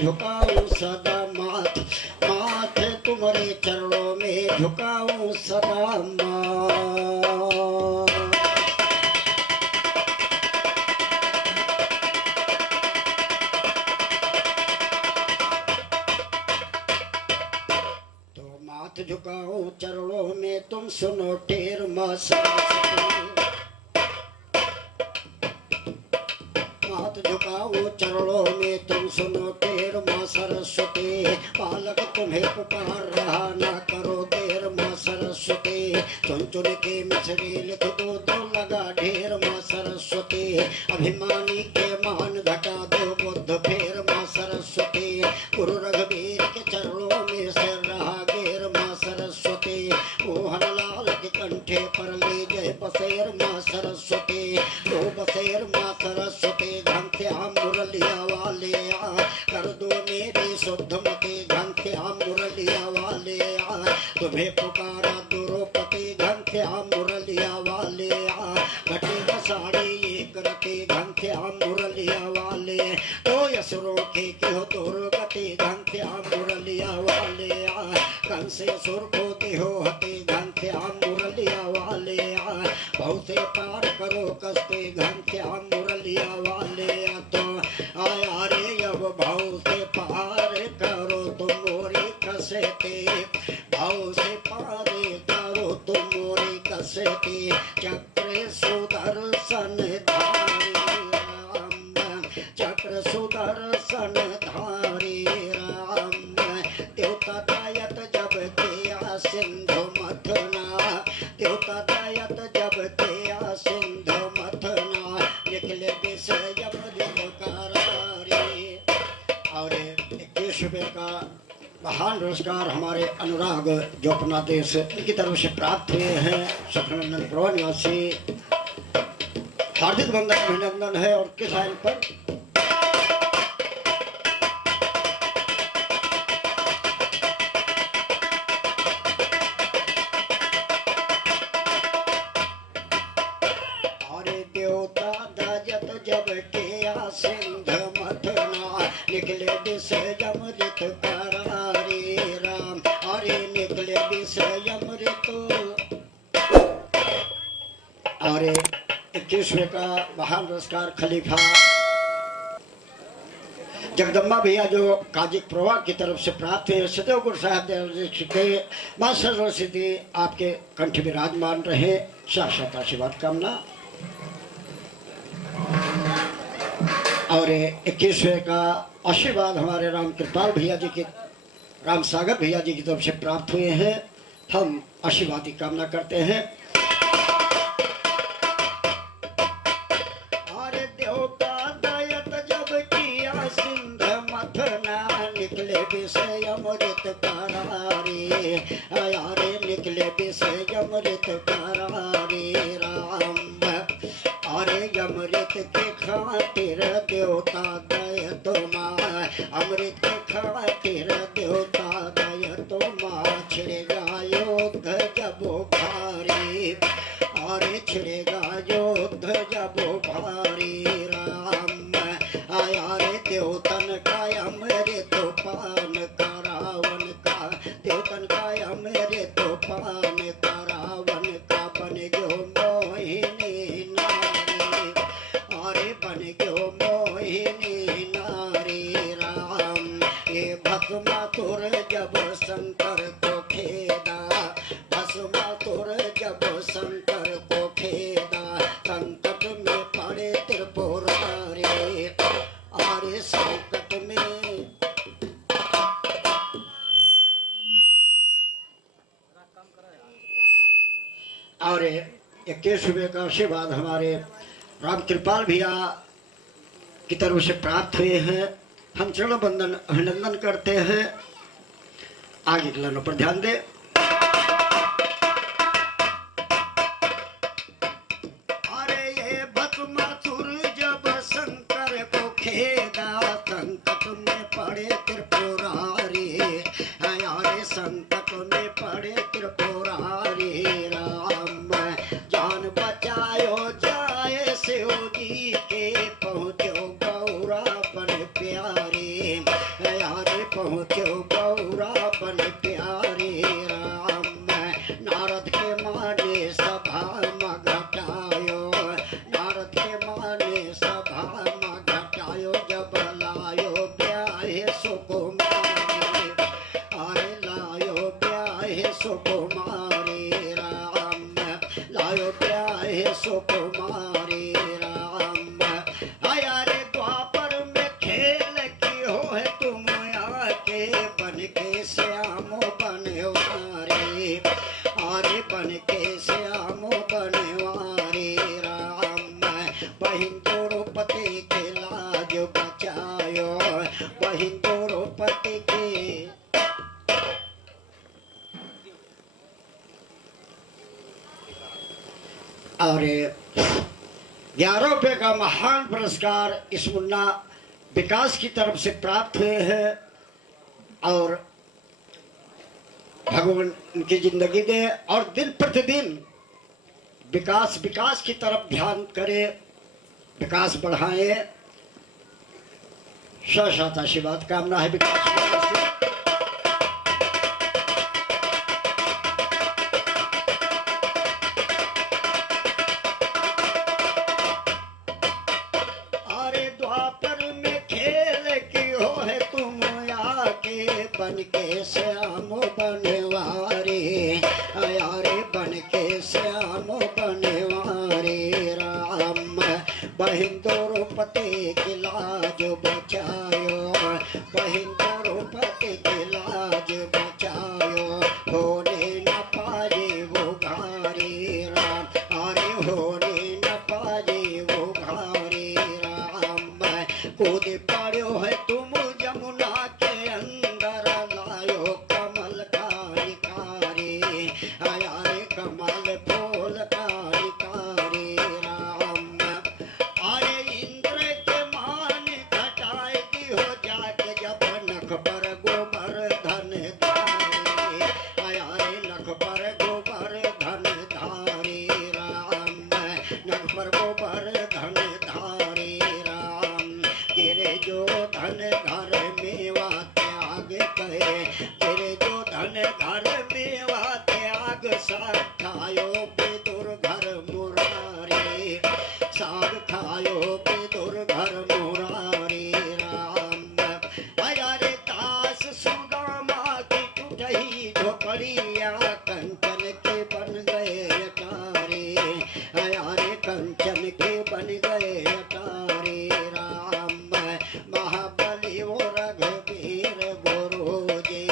झुकाऊं सदा माथ, माथ तुम्हारे चरणों में झुकाऊं सदा माथ। तो माथ झुकाऊं चरणों में तुम सुनो टेर माँ सरस्वती, हाथ झुकाओ चरणों में तुम सुनो टेर माँ सरस्वती, बालक तुम्हें पुकार रहा ना करो देर माँ सरस्वती, चुन चुन के मिसरी लिख दो तो लगा ढेर माँ सरस्वती, अभिमानी के मान घटा दो बुद्ध फेर माँ सरस्वती, गुरु रघुवीर के चरणों में से रहा घेर माँ सरस्वती, मोहन लाल के कंठे पर ले जय बसेर माँ सरस्वती, दो बसेर माँ सरस्वती घनश्याम मुरलिया वाले आ, कर दो मेरी शुद्ध मति घनश्याम मुरलिया वाले आ, तुम्हें पुकारा द्रौपदी घनश्याम मुरलिया वाले आ, घटे बसाड़ी एक रति घनश्याम मुरलिया वाले, तो यसुरों के क्यों दुर्गति घनश्याम मुरलिया वाले आ, कंसे सुर को देहो हते घनश्याम मुरलिया वाले आ, बहुत से पार करो कस्ते घनश्याम मुरलिया वाले आ, तो आया रे अब भाव से पार करो तुम मोरी कसते, भाव से पार करो तुम मोरी कसते, चक्र सुदर्शन धारी राम, चक्र सुदर्शन धारी राम, देवता दायत जब किया सिंधु मथना, देवता दायत जब किया सिंधु मथना, निकले विषय और 21वें का महान पुरस्कार हमारे अनुराग जो अपना देश की तरफ से प्राप्त हुए हैं, सखनंदन प्रभा निवासी, हार्दिक बंधन अभिनंदन है। और किस आयन पर देवता दाजत जब किया सिंध मथना, निकले विषय अमृत करारे राम, अरे निकले विषय अमृत। अरे 21वें का महान पुरस्कार खलीफा जगदम्बा भैया जो काजिक प्रवाह की तरफ से प्राप्त हुए, सदैव गुरु साहब के मां सरस्वती आपके कंठ विराजमान रहे, शाश्वत आशीर्वाद कामना। और 21वें का आशीर्वाद हमारे राम कृपाल भैया जी के, राम सागर भैया जी की तरफ से प्राप्त हुए हैं, हम आशीर्वाद की कामना करते हैं। अरे देवता दायत जब किया सिंध मथना, निकले विषय अमृत करारे, अरे निकले विषय अमृत करारे राम, अरे अमृत के खातिर देवता दय तो माँ, अमृत के खातिर देवता दय तो माँ, छिड़ेगा युद्ध जब भारी, अरे छिड़ेगा युद्ध जब भारी राम, आया रे देवतन का अमृत पान करावन का, देवतन का अमृत पान करावन का, बन गयो मोहिनी नारी, अरे बन गयो मोहिनी नारी राम, ये भस्मासुर जब शंकर को खेदा, भस्मासुर जब शंकर को खेदा, संकट में पड़े त्रिपुरारी, अरे संकट में। और 21वें का आशीर्वाद हमारे राम कृपाल भैया की तरफ से प्राप्त हुए हैं, हम चरण बंदन अभिनंदन करते हैं। आगे के लाइनों पर ध्यान दें। अरे ये भस्मासुर जब शंकर को खेदा, संकट में पड़े त्रिपुरारी, अरे संकट में पड़े त्रिपुरारी राम, जान बचायो जाए शिव जी के, पहुँचो गौरा बन प्यारे, आए सुकुमारी राम। आया रे द्वापर में खेल की हो है तुम आके बन के श्याम बनवारी। आरे बन के श्याम बनवारी राम। बहिन द्रौपदी के लाज बचायो, बहिन द्रौपदी के। और 11 रुपये का महान पुरस्कार इस मुन्ना विकास की तरफ से प्राप्त हुए हैं। और भगवान उनकी जिंदगी दे और दिन प्रतिदिन विकास विकास की तरफ ध्यान करे, विकास बढ़ाए। साथ आशीर्वाद कामना है विकास की। बन के श्याम बनवारी। यारे बन के श्याम बनवारी राम। बहिन द्रौपदी की लाज बचायो, बहिन द्रौपदी की लाज बचायो। होने न पाए वो घारी राम। अरे होने न पाए वो घारी राम। कूद पड़ो है तुम यमुना के अंदर, लायो कमल का निकारी। आया रे कमल फूल का निकारी राम। अरे इंद्र के मान घटाए दी हो जाके जब नख पर गोबर धन धारी। आया रे नख पर गोबर धन धारी राम। नख पर गोबर धन धारी राम। गिरे जो धन घर मेवा त्याग करे, तेरे जो धन घर मेवा त्याग। साग खायो बेदुर घर मुरारी, साग खायो बेदुर घर मुरारी राम। आया रे दास सुदामा की टूटही झोपड़िया, कंचन के बन गए अटारी। आया रे कंचन के बन गए अटारी राम। महाबली वो रघुवीर गुरु जी,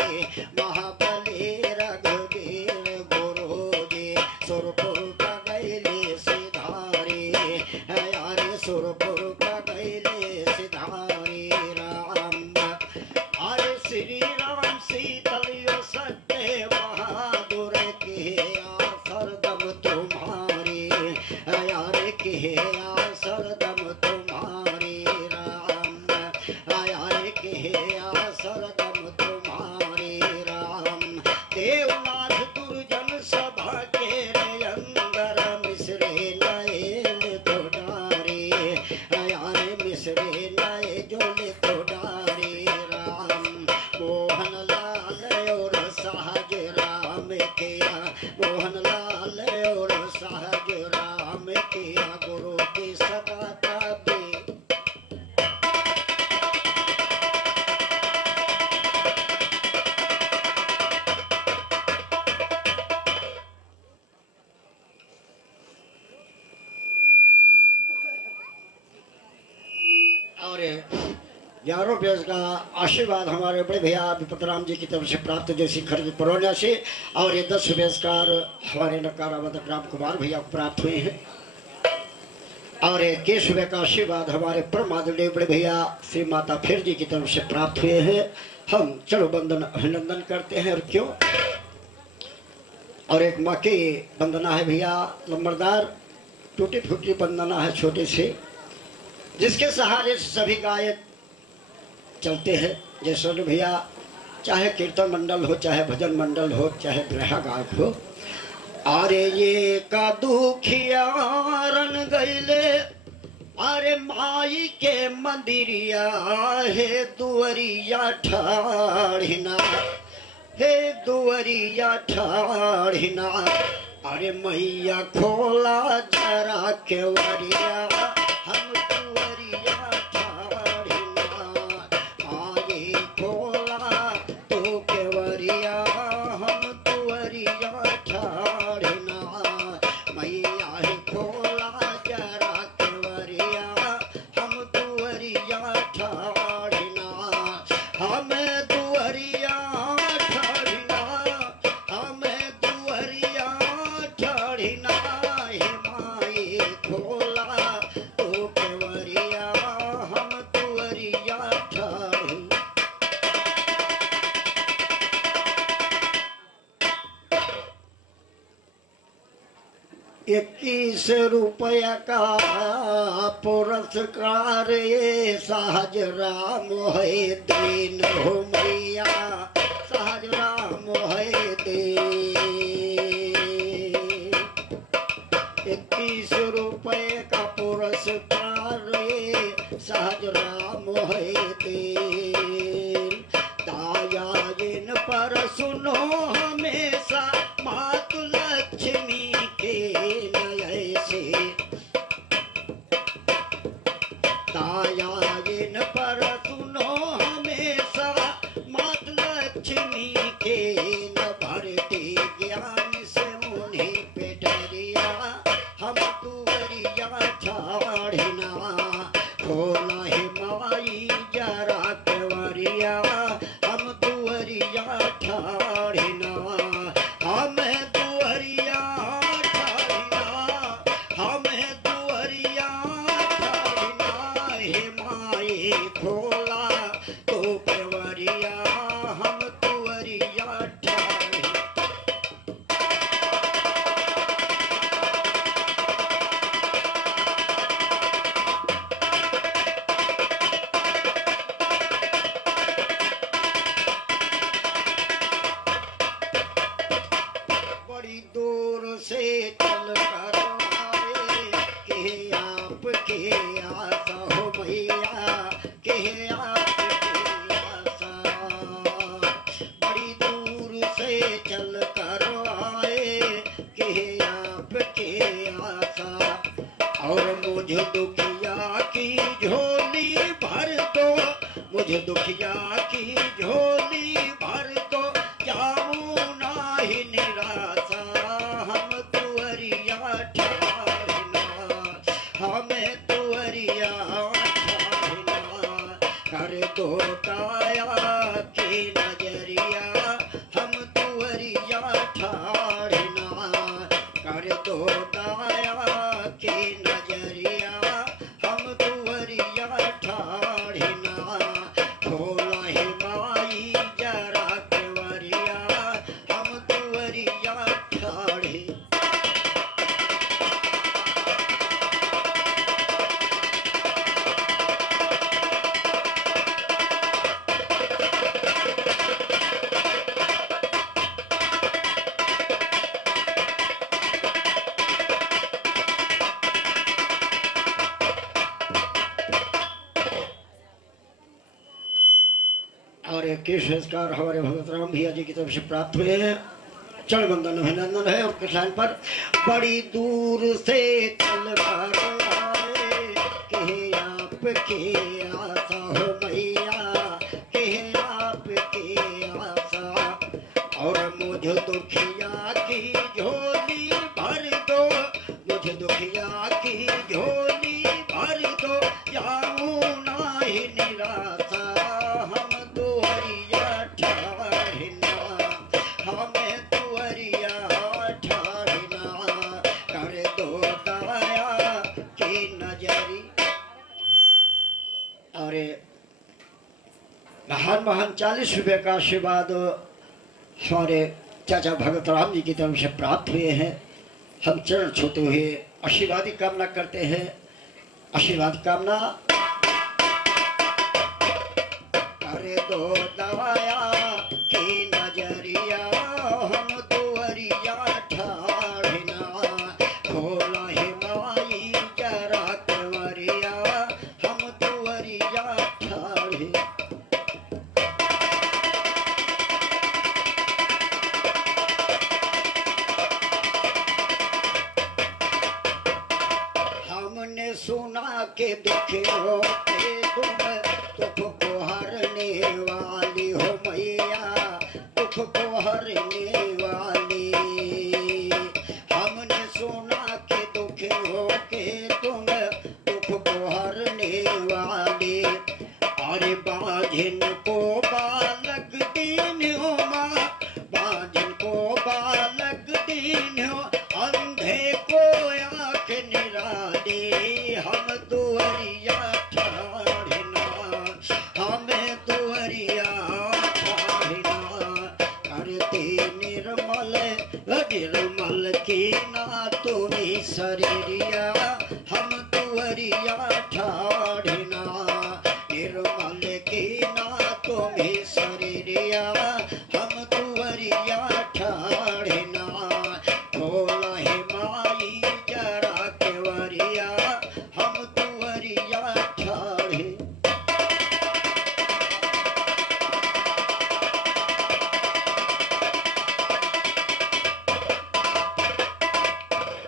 महाबली रघुवीर गुरु जी। सुरपुर का गैले सिधारी। यारे सुरपुर का गैले सिधारी राम। अरे श्री राम शीतल यो सत्य बहादुर के सरदम तुम्हारी। यारे के सरदम तुम्हारी राम। आया के सरदम तुम्हारी राम। देवनाथ दुर्जन सभा के अंदर मिश्रे नए तो डारी। आया मिश्रे नए जोले तो डारी राम। मोहन लाल और सहज राम किया, मोहन लाल और सहज राम किया। गुरु की सदा ताबे। और 11 रुपये का आशीर्वाद हमारे बड़े भैया विपतराम जी की तरफ से प्राप्त, जैसी खर्च परोनिया से। और ये 10 रुपये हमारे नकारावत राम कुमार भैया को प्राप्त हुए हैं। और 21 रुपये का आशीर्वाद हमारे परम आदरणीय बड़े भैया श्री माता फिर जी की तरफ से प्राप्त हुए हैं। हम चलो बंदन अभिनंदन करते हैं। और क्यों, और एक माँ की वंदना है भैया नंबरदार, टूटी फूटी वंदना है छोटी सी, जिसके सहारे सभी गायक चलते हैं। जैसे भैया चाहे कीर्तन मंडल हो, चाहे भजन मंडल हो, चाहे बिरहा गायक हो। अरे ये का दुखिया रन गईले, अरे माई के मंदिरिया हे दुअरिया ठाढ़िना, हे दुअरिया ठाढ़िना। अरे मैया खोला जरा केवरिया, हम दुअरिया ठाढ़िना। आगे खोला तो केवरिया, हम दुअरिया ठाढ़िना। मैया 21 रुपया का पुरस्कार ये सहज राम है दीन हो मैया, सहज राम है दीन। 21 रुपये का पुरस्कार ये सहज राम है दीन। दाया जिन पर सुनो हमेशा मातु लक्ष्मी के नय से, दाया जिन पर सुनो हमेशा मातु लक्ष्मी के न भरती ज्ञान से उन्हें पे डरिया, हम तुवरिया छाड़ना खोला है माई जरा केवरिया, हम तुवरिया छाड़ना, हमें तुवरिया छाड़ना, हमें तुवरिया छाड़ना हे माई खोला तो केवरिया, हम तुवरिया छाड़ना। बड़ी दूर से चल कर आए के आपके आशा हो मैया, के आपके आशा। बड़ी दूर से चल कर आए के आपके आशा, और मुझे दुखिया की झोली भर दो, मुझे दुखिया की झोली भर दो, जाऊं नाही निराशा, हम तुवरिया ठाड़ना, हमें तुवरिया ठाड़ना, कर दो काया की नजरिया, हम तुवरिया ठाड़ना, कर दो काया की नजरिया, हम तुवरिया ठाड़ना, खोला है माई जरा केवरिया, हम तुवरिया ठाड़े। और एक के संस्कार हमारे भगत राम भैया जी की तरफ से प्राप्त हुए हैं। चरण बंदन अभिनंदन है। और किसान पर बड़ी दूर से चल कर आए के आपके आशा हो मैया, के आपके आशा, और मुझे दुखिया की झोली भर दो, मुझे दुखिया की झोली भर दो, जाऊं नाही निराशा, हम तुवरिया ठाड़ना, हमें तुवरिया ठाड़ना, कर दो दया की नजरी। अरे महान महान 40 रुपये का आशीर्वाद हमारे चाचा भगत राम जी की तरफ से प्राप्त हुए हैं। हम चरण छूते हुए आशीर्वाद की कामना करते हैं। आशीर्वाद कामना करे दो दवाया की नजरिया, हम तुवरिया ठाड़ना, खोला है माई जरा केवरिया, हम तुवरिया ठाड़े। हमने सुना के दुखियों के तुम दुख को हरने वाली हो मैया, दुख को हरने वाली। हमने सुना के दुखियों के तुम दुख को हरने वाली। अरे बाजिन को बालक दीन हो माँ, बाजिन को बालक दीन हो, अंधे को आँख निराली, हम तुवरिया ठाड़ना, हमें तुवरिया ठाड़ना, करते निर्मल निर्मल की ना तुम्हें शरीरिया हम तुअरिया ठाढ़ना निर्मल की ना तुम्हें शरीरिया हम तुअरिया ठाढ़ना खोला है माई जरा केवरिया हम तुअरिया ठाढ़े।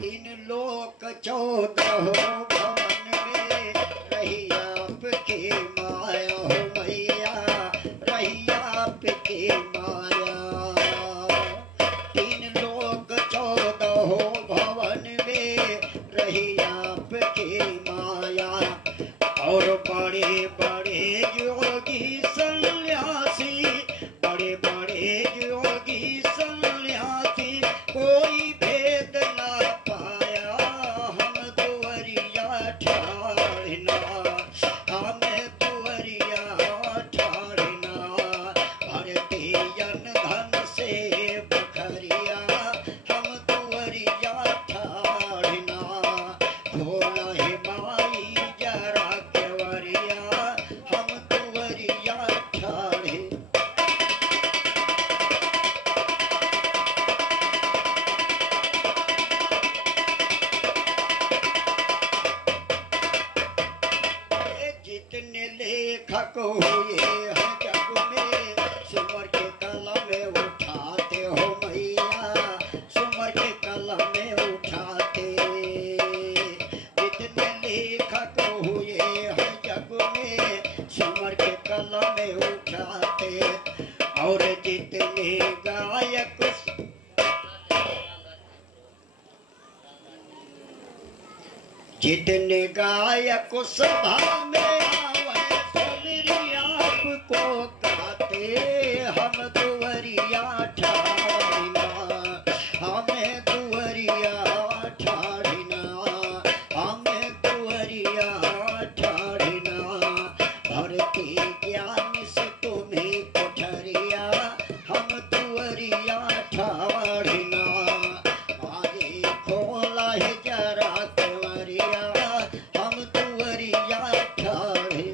तीन लोक 14 भवन में रही आपके माया हो मैया रही आपके माया। तीन लोक 14 भवन में रही आपके माया और बड़े बड़े योगी सन्यासी बड़े बड़े योगी सन्यासी कोई भेद ना पाया हम तुअरिया ठाढ़ना हमें तुअरिया ठाढ़ना भरती जन धन से बखरिया हम तुअरिया ठाढ़ना खोला है माई जरा केवरिया हम तुअरिया ठाढ़े। जितने लेखक हुए हैं जग में सुमर के कलम में उठाते हो मैया सुमर के कलम में उठाते। जितने लेखक हुए हैं जग में सुमर के कलम में उठाते और जितने गायक जितने गायक सभा में आवे सुनरी आपको गाते हम तुअरिया ठाढ़ना हमें तुअरिया ठाढ़ना हमें तुअरिया ठाढ़ना भरती ज्ञान से तुम्हें कोठरिया हम तुअरिया ठाढ़ना आगे खोला है जरा हम तुअरिया ठाढ़े।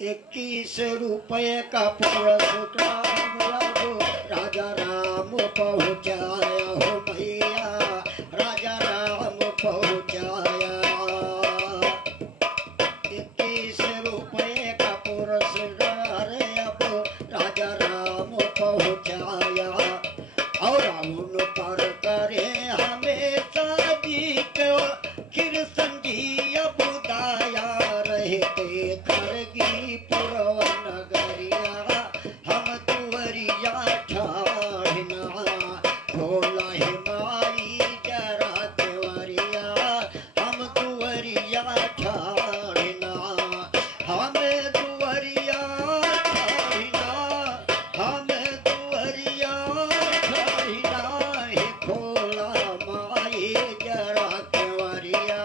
₹21 का पुरस्कार राजा राम पहुँचाया हो मैया राजा राम पहुँचाया। ₹21 का पुरस्कार अब राजा राम पहुँचाया और उन पर करे हमेशा जीत कृष्ण जी अब दाया रहते खरगी पुरव नगरिया हम तुअरिया ठाढ़ना खोला है माई जरा केवरिया हम तुअरिया ठाढ़ना हमें तुअरिया ठाढ़ना हमें तुअरिया ठाढ़ना हे खोला माई जरा केवरिया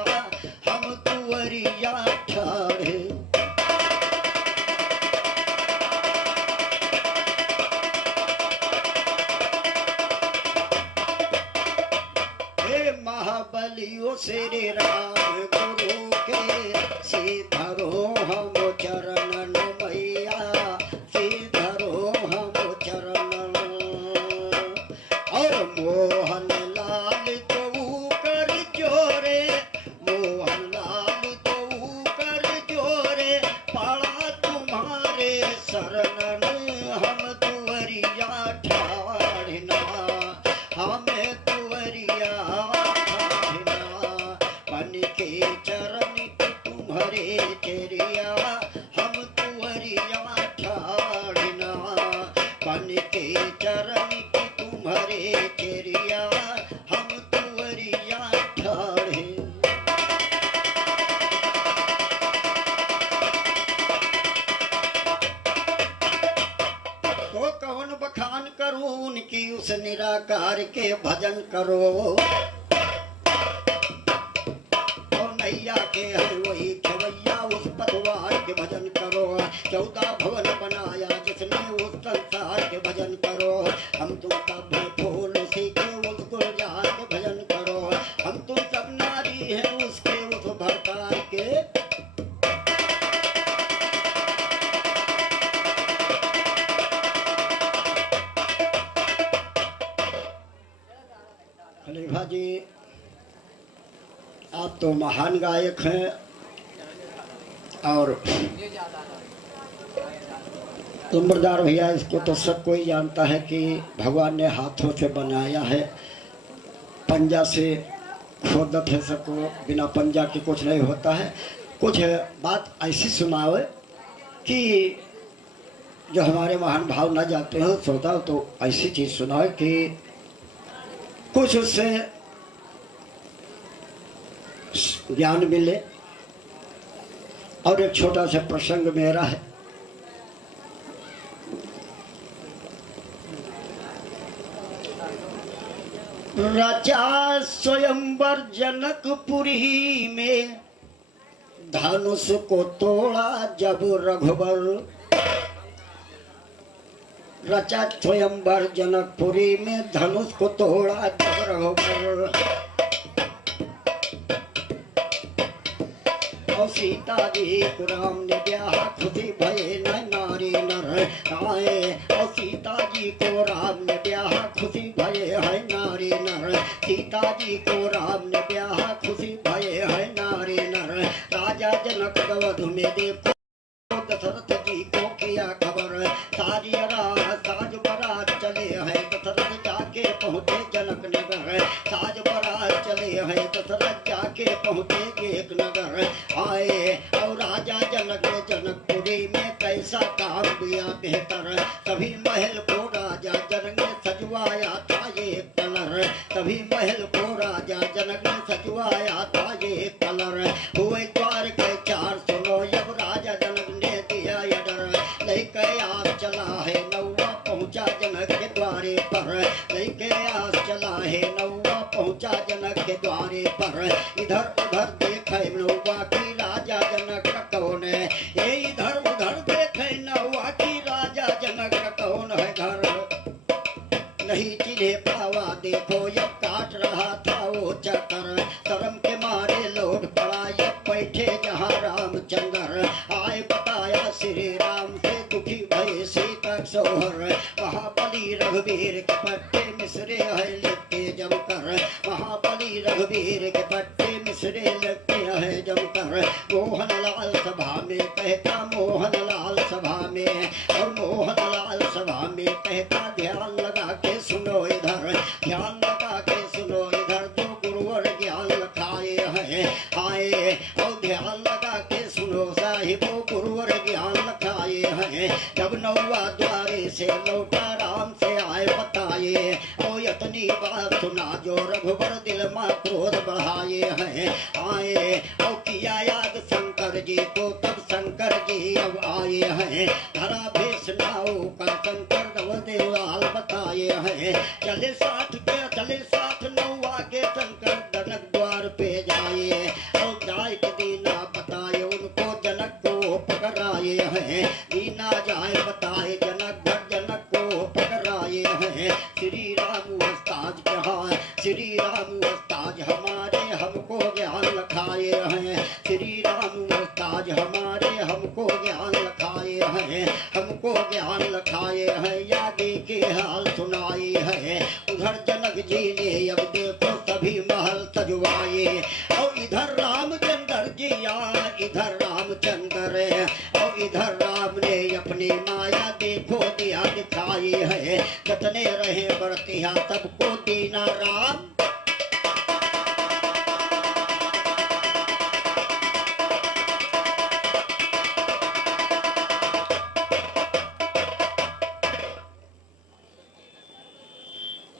हम तुअरिया ठाढ़े। महाबलियो श्री राम गुरु के सीधरो हम चरणन मैया सीधरो हम चरणन और मोहन लाल तो कर जोरे मोहन लाल तो कर जोरे पाड़ा तुम्हारे शरणन हम तुअरिया ठाढ़ना हमें तुअरिया के चरण की तुम्हारे चेरिया हम तुअरिया ठाढ़ना पन के चरण की तुम्हारे चेरिया हम तुअरिया ठाढ़े। तो कौन बखान करूं उनकी उस निराकार के भजन करो नैया के हर वही खवैया उस पतवार के भजन 14 भवन बनाया जिसने उस संसार के भजन करो। हम तुम सब फूल उसी के उस गुलजार के भजन करो। हम तुम सब नारी हैं उसके उस भरतार के। खलीफा जी आप तो महान गायक हैं और तुमरदार भैया इसको तो सब कोई जानता है कि भगवान ने हाथों से बनाया है, पंजा से खोदत है सबको, बिना पंजा के कुछ नहीं होता है। कुछ बात ऐसी सुनाओ कि जो हमारे महान भाव ना जाते हो श्रोता, तो ऐसी चीज़ सुनाओ कि कुछ उससे ज्ञान मिले। और एक छोटा सा प्रसंग मेरा है। राजा स्वयंवर जनकपुरी में धनुष को तोड़ा जब रघुबर। राजा स्वयंवर जनकपुरी में धनुष को तोड़ा जब रघुबर। और सीता जी को राम ने ब्याह खुशी भये न नारी नर आए। और सीता जी को राम ने ब्याह खुशी भये है नारी नर। सीता जी को राम ने ब्याह खुशी भये है नारी नर। राजा जनक गवध में देखो दशरथ जी को किया खबर। सारी रात साज बारात चले हैं दशरथ जाके पहुँचे जनक नगर। साज बारात चले हैं दशरथ जाके पहुँचे एक नगर आए। और राजा जनक ने जनकपुरी में कैसा काम दिया बेहतर। सभी महल को राजा जनक ने सजवाया था ये कलर। सभी महल को राजा जनक ने सजवाया था ये कलर। हुए द्वार के चार सुनो जब राजा जनक ने दिया ये डर। लेके आस चला है नौवा पहुँचा जनक के द्वारे पर। लेके आस चला है नौवा पहुँचा जनक के द्वारे पर। इधर उधर देखे नौवा की राजा जनक का कौन है। ये इधर उधर देखे नौवा की राजा जनक का कौन है घर। नहीं चिन्हे पावा देखो ये काट रहा था वो चक्कर। शर्म के मारे लौट पड़ा ये बैठे जहाँ रामचंद्र। आए बताया श्री राम से दुखी भय सीता सोहर। महाबली रघुवीर के पट्टे मिसरे है लिखते जमकर। महाबली रघुवीर के पट्टे मिसरे लिखते हैं जमकर। मोहन लाल सभा में कहता मोहन लाल सभा में। और मोहन लाल सभा में कहता ध्यान लगा के सुनो इधर। ध्यान लगा के सुनो इधर जो गुरुवर ज्ञान लखाए हैं आए। और ध्यान लगा के सुनो साहिबो गुरुवर ज्ञान लखाए हैं। जब नौवा द्वारे से लौटा राम से आए बताए। और इतनी बात सुना जो रघुवर दिल में क्रोध बढ़ाए हैं आए। और किया याद शंकर जी को तब शंकर जी अब आए हैं। धरा भेष नाव का शंकर देवलाल बताए हैं। चले साथ नौवा के शंकर जनक द्वार पे जाए। और जाए के दीना बताए उनको जनक को पकड़ाए हैं। दीना जाए बताए जनक घर जनक को पकड़ाए हैं। श्री राम वस्ताज कहा श्री राम वस्ताज हमारे हमको ज्ञान लखाए हैं। श्री राम वस्ताज हमारे हमको ज्ञान लखाए हैं। हमको ज्ञान लखाए हैं यादी के हाल सुनाई है। उधर जनक जी ने अब देखो सभी महल सजवाए। और इधर रामचंद्र जी इधर रामचंद्र। और इधर राम ने अपनी माया देखो दिया दिखाई है। कितने रहे बरतिया सबको दीना राम।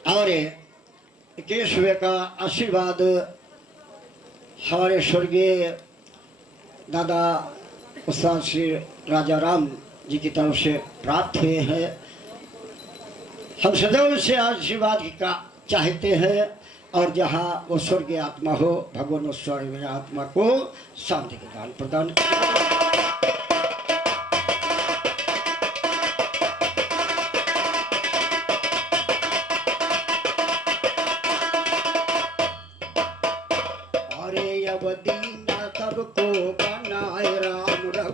और केशव का आशीर्वाद हमारे स्वर्गीय दादा उस्ताद श्री राजा राम जी की तरफ से प्राप्त हुए हैं। हम सदैव उनसे आशीर्वाद का चाहते हैं। और जहाँ वो स्वर्गीय आत्मा हो भगवान उस स्वर्गीय आत्मा को शांति के दान प्रदान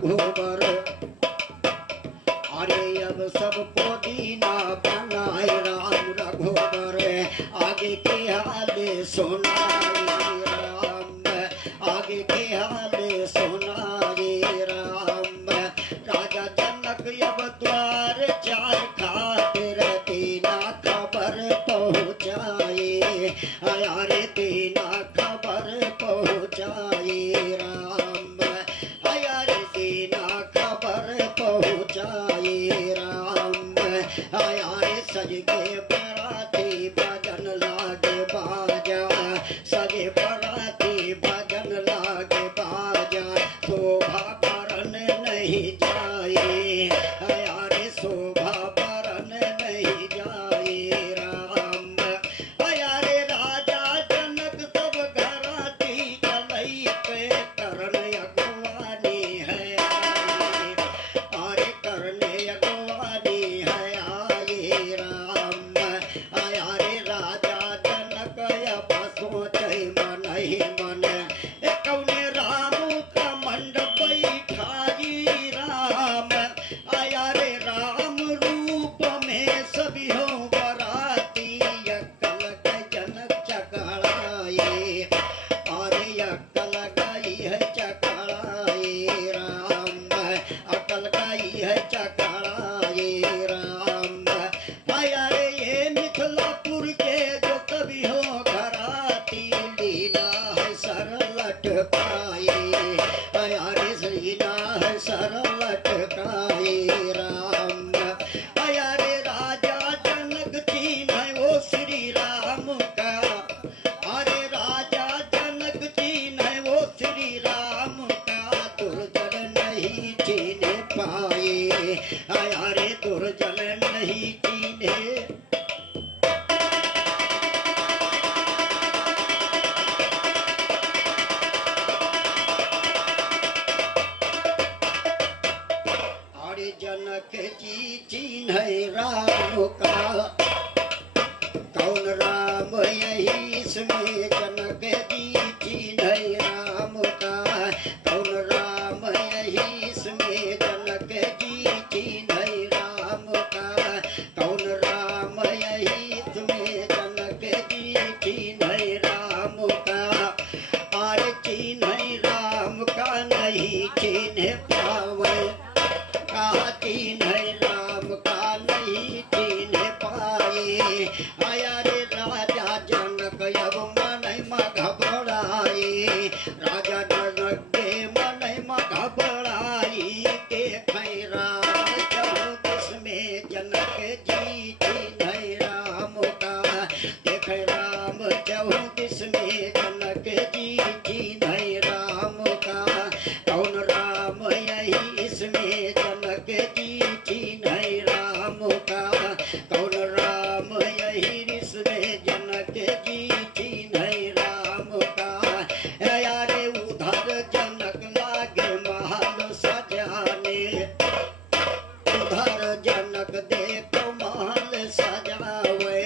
रघुबर। अरे अब सबको दीना बनाए राम रघुबर, आगे के हाल सुनाए राम, आगे के हाल सुनाए राम। राजा जनक अब द्वार चार खातिर दीना खबर पहुँचाए, अरे दीना खबर पहुँचाए राम, अरे दीना खबर पहुँचाए राम। अरे सज के बराती भजन लागे बाजा, सजे बराती भजन लागे बाजा, शोभा बरन नहीं जाए, अरे शोभा बरन नहीं जाए राम। अरे राजा जनक सब घराती चलई पे करन अगवानी है, अरे करने अगवानी है आए राम। अरे राजा जनक अब सोचे मन ही मन, कौने राम का मंडप बैठाई राम। अरे राम रूप में सभी हो बराती, अक्कल के जनक चकराए, अरे अक्कल गई है चकराए राम, अक्कल गई है चकराए राम। अरे ये मिथिलापुर के जो कभी हो घराती, लीला है सर लटकाए, अरे लीला है सर लटकाए राम। अरे राजा जनक जी है वो श्री राम का, अरे राजा जनक जी है वो श्री राम का, दुर्जन नहीं चीने पाए, अरे दुर्जन नहीं चीने। अरे जनक जी चिन्ह राम का, कौन राम यही इसमें जनक जी चिन्ह राम का, कौन राम यही इसमें जनक जी चिन्ह राम का, कौन राम यही इसमें जनक जी चिन्ह राम का। अरे चिन्ह राम का नहीं चिन्ह पावे, कहा चिन्ह राम का नहीं चिन्ह पाए। अरे राजा जनक अब मन घबराए, राजा जनक के मन घबराई, देख राम चौदिस में जनक जी चिन्ह राम का, देख राम चौदिस में जनक जी चिन्ह राम का, कौन राम यही इसमें जनक जी चिन्ह राम का, कौन राम यही इसमें जनक जी चिन्ह राम का। अरे उधर जनक लागे महल सजाने, उधर जनक देखो महल सजावे,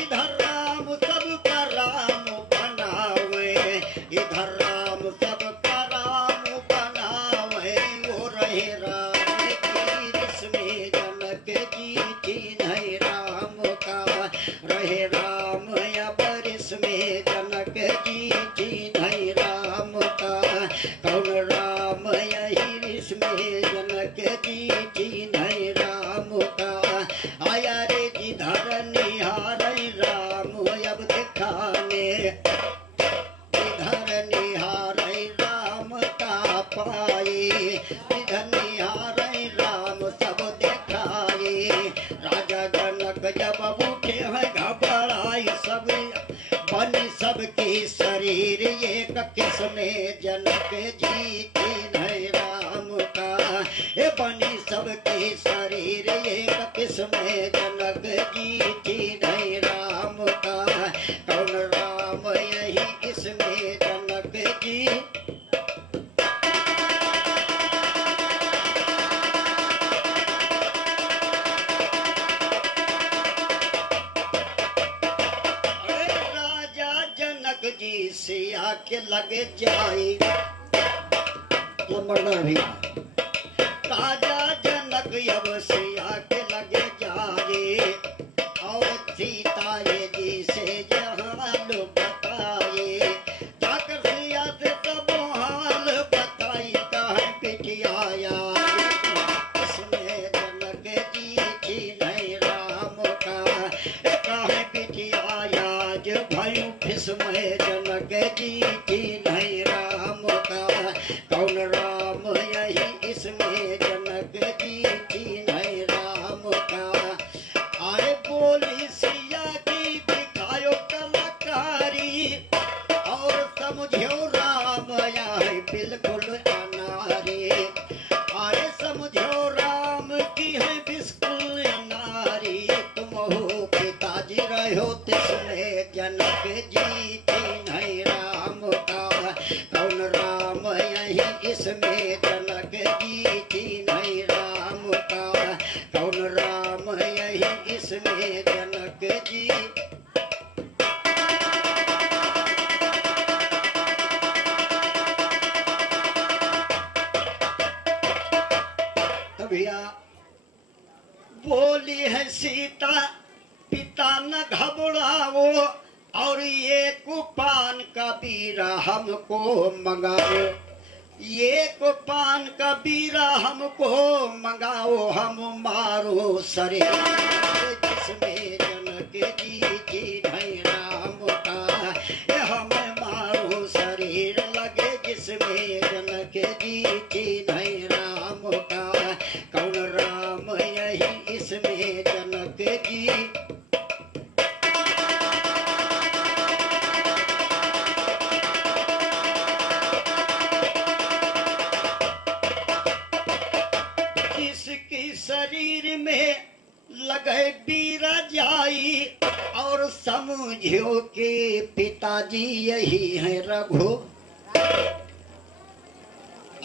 इधर राम सबका राम बनावे, इधर राम सबका राम बनावे, वो रहे राम तीरस में जनक जी चिन्ह राम का, रहे राम बरिस में जनक जी चिन्ह राम का, कौन राम यही इसमें जनक जी चिन्ह राम का। आया रे जिधर निहार राम अब दिखाने, इधर निहार राम का पाए, इधर निहार राम सब दिखाए। राजा जनक जब उठे है घबराई सब, बनी सबकी शरीर एक किसमें जनक जी चिन्ह राम का, ए बनी सबकी शरीर एक किसमें जनक जी चिन्ह राम का, कौन राम यही इसमें जनक जी। जी से आके लगे जाए, लंबरदार भैया राजा जनक अब सिया के लगे जाए और सीता ये जी से जहाल बताए जाकर सिया से सब हाल बताई कहाँ पिटियाया इसमें जनक जी थी नहीं राम का कहाँ पिटियाया जो भयो फिसमय जनक जी थी नहीं राम का कौन राम यही इसमें जनक जी थी नहीं राम का आए बोली सिया की दिखायो कलाकारी और समझो राम आए बिल्कुल अनारी आए समझो राम की है बिल्कुल अनारी तुम हो पिताजी रहो तिसमें जनक जी थी नहीं राम का कौन राम यही इसमें जनक जी थी नहीं राम का कौन राम यही इसमें जनक जी भैया बोली है सीता पिता न घबराओ और ये कुपान का बीरा हमको मंगाओ ये कुपान का बीरा हमको मंगाओ हम मारो सरे जिसमें जनक जी की नहीं राम का हम मारो शरीर लगे जिसमें जनक जी की नहीं राम का कौन राम यही इसमें जनक जी जिसकी शरीर में लगे बीरा जाई और समझो के पिताजी यही है रघु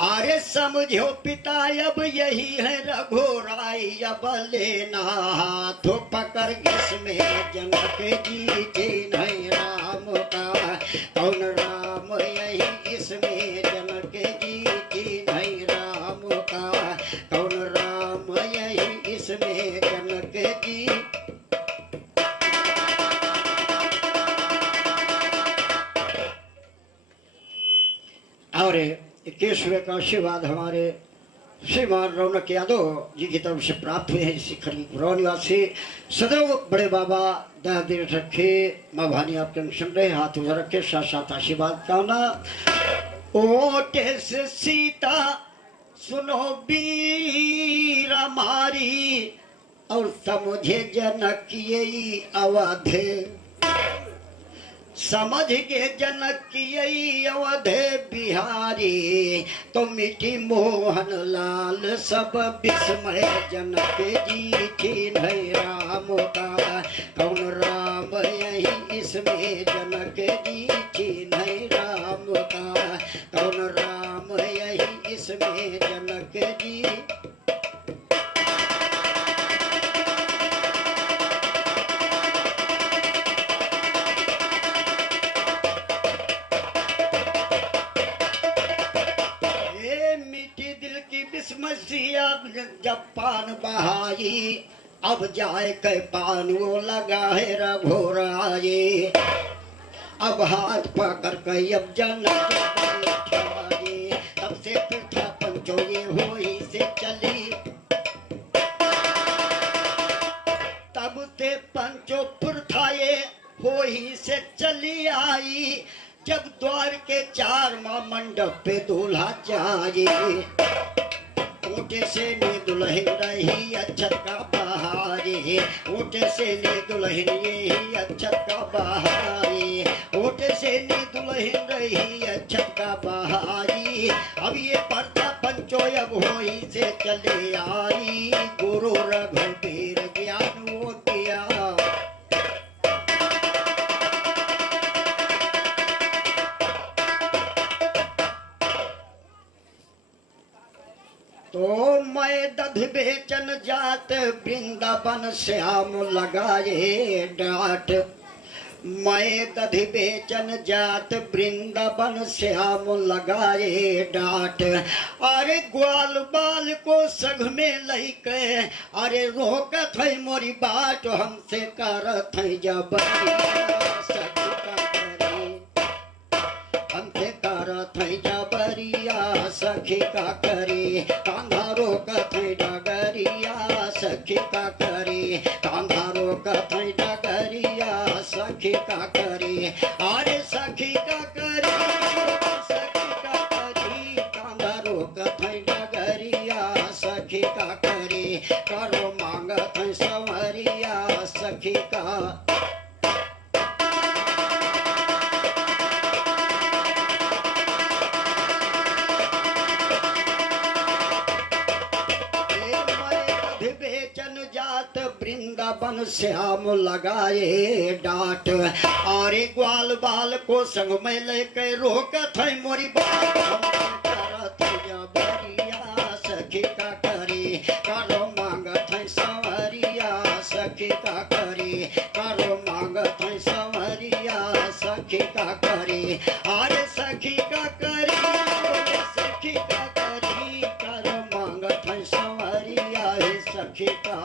अरे समझो पिता अब यही है रघुराई अब लेना हाथ पकड़ जिसमें जनक जी के नहीं राम का कौन राम यही इसमें जनक जी की नहीं राम का कौन राम यही इसमें जनक जी और 21वें का आशीर्वाद हमारे श्रीमान रौनक यादव जी की तरफ से प्राप्त हुए हैं। इसी खरीपुरा निवासी सदैव बड़े बाबा दया दीर्घ रखे माँ भानी आपके सुन रहे हाथ उधर रखे साथ साथ आशीर्वाद कामना ओटे से सीता सुनो वीर हमारी और समझे जनक यही अवधे समझ के जनक की अवधे बिहारी तो मिठी मोहन लाल सब विस्मय जनक जी थी नहीं राम का कौन राम यही इसमें जनक जी थी नहीं राम का कौन राम यही इसमें जनक जी मसीहा जब पान बहाई अब जाए के पान वो लगा है रघुराए अब हाथ पकड़ के अब जनक तब से पृथा पंचो ये होई से चली तब से पंचो पृथाए होई से चली आई जब द्वार के 4 माँ मंडप पे दूल्हा जाए ऊँटे से ने दुल्हन रही अच्छत का बहारे ऊँटे से ने दुल्हन यही अच्छत का बहारे ऊँटे से ने दुल्हन रही अच्छत का बहारी अब ये पर्दा पंचो अब होई से चले आई गुरु रघुवीर ज्ञान वो दिया तो मैं दध बेचन जात वृंदावन श्याम लगाए डांट मैं दधि बेचन जात वृंदावन श्याम लगाए डांट। अरे ग्वाल बाल को संग में लैके अरे रोकत है मोरी बाट हमसे करत है जबरिया सखी का करी हमसे करत है जबरिया सखी का करी कांधा रोकत है डगरिया सखी का करी कांधा रोकत है डगरिया सखी का करी अरे सखी का करी सखी का करी कांधा रोकत है डगरिया सखी का करी करो मांगत है संवरिया सखी का। वृंदावन श्याम लगाए डांट। और ग्वाल बाल को संग में लेके रोकत है मोरी बात करत जबरिया सखी का करी करो मांगत है संवरिया सखी का करी करो मांगत है संवरिया सखी का करी अरे सखी का करी सखी का करी करो मांगत है संवरिया सखी का।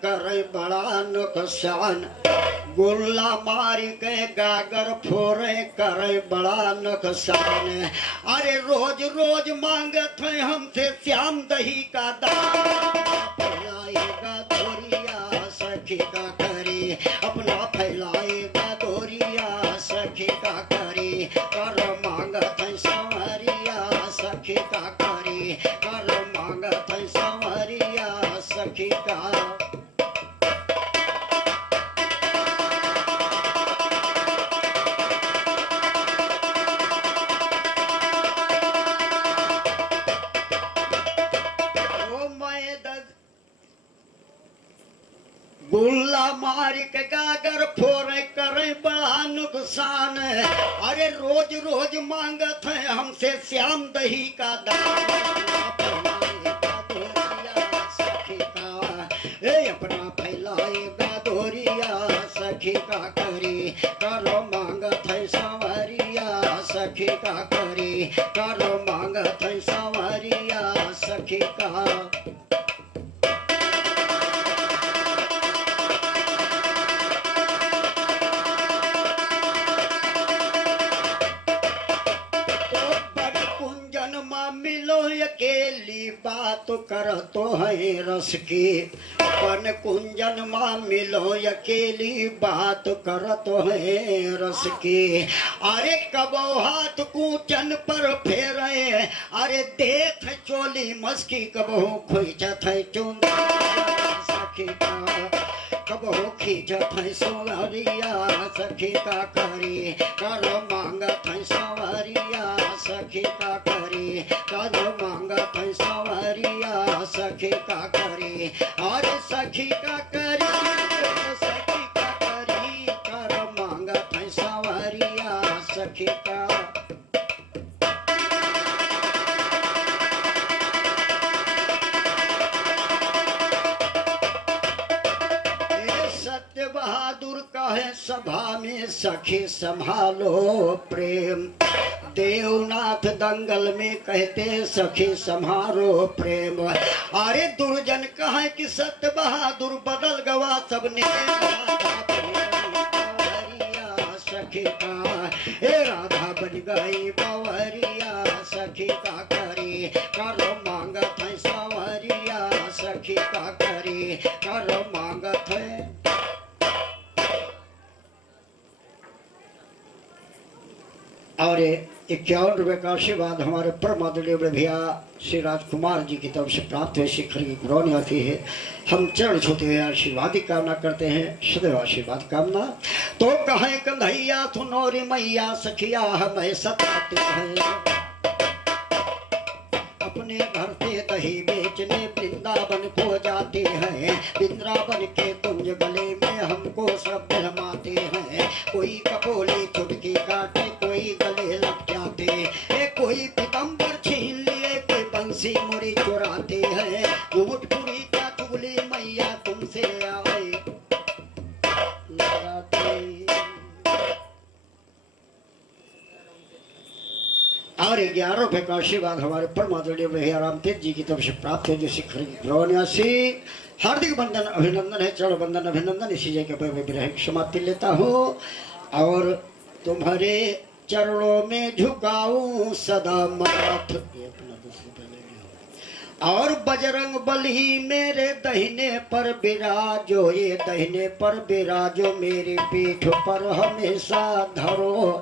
करे बड़ा नुकसान गुल्ला मारी के गागर फोरे करे बड़ा नुकसान। अरे रोज रोज मांगत है हमसे श्याम दही का दान फैलाएगा दोरिया सखी का करी अपना फैलाएगा दोरिया सखी का करी कर मांगत है संवरिया सखी का करी कर मांगत है संवरिया सखी का। गुल्ला मारी के गागर फोरे करे बड़ा नुकसान। अरे रोज रोज मांगत है हमसे श्याम दही का दान सखी का अपना फैलाएगा दोरिया सखी का करी करो मांगत है संवरिया सखी का करी करो मांगत है संवरिया सखी का। अकेली बात कर तो है रस की पन कुंजन माँ मिलो अकेली बात कर तो है रस की। अरे कबो हाथ कूचन पर फेरे अरे देख चोली मस्की कबो खोचत है चुंदा सखी का कबो खींचत है संवरिया सखी का करी करो मांगत है संवरिया सखी का करी करो मांगत है संवरिया सखी का करी और सखी का करी सखी का करी करो मांगत है संवरिया सखी का। बहादुर कहे सभा में सखी संभालो प्रेम देवनाथ दंगल में कहते सखी संभालो प्रेम। अरे दुर्जन कहे कि सत्य बहादुर बदल गवा सबने सखी का राधा बन गई बवरिया सखी का करी करो मांगत है संवरिया सखी का करी करो मांगत है। और 51 रुपये का आशीर्वाद हमारे परम आदरणीय भैया श्री राजकुमार जी की तरफ से प्राप्त हुए शिखर की गुरौनी आती है। हम चरण छूते हुए आशीर्वाद की कामना करते हैं सदैव आशीर्वाद कामना। तो कहे कंधैया सुनो रे मैया सखिया हमें सताते हैं अपने घर से दही बेचने वृंदावन को जाते हैं वृंदावन के कुंज गले में हमको सब रमाते हैं कोई कपोली चुटकी काटे कोई गले और 11 रुपए का आशीर्वाद हमारे परम आदरणीय भैया रामतेज जी की तरफ से प्राप्त है, जो शिखर द्रोण्यासी हार्दिक वंदन अभिनंदन है, चरण वंदन अभिनंदन। इसी जगह पर मैं विरह क्षमाति लेता हूँ और तुम्हारे चरणों में झुकाऊं सदा माथ। और बजरंग बली मेरे दहिने पर विराजो, ये दहिने पर विराजो, मेरी पीठ पर हमेशा धरो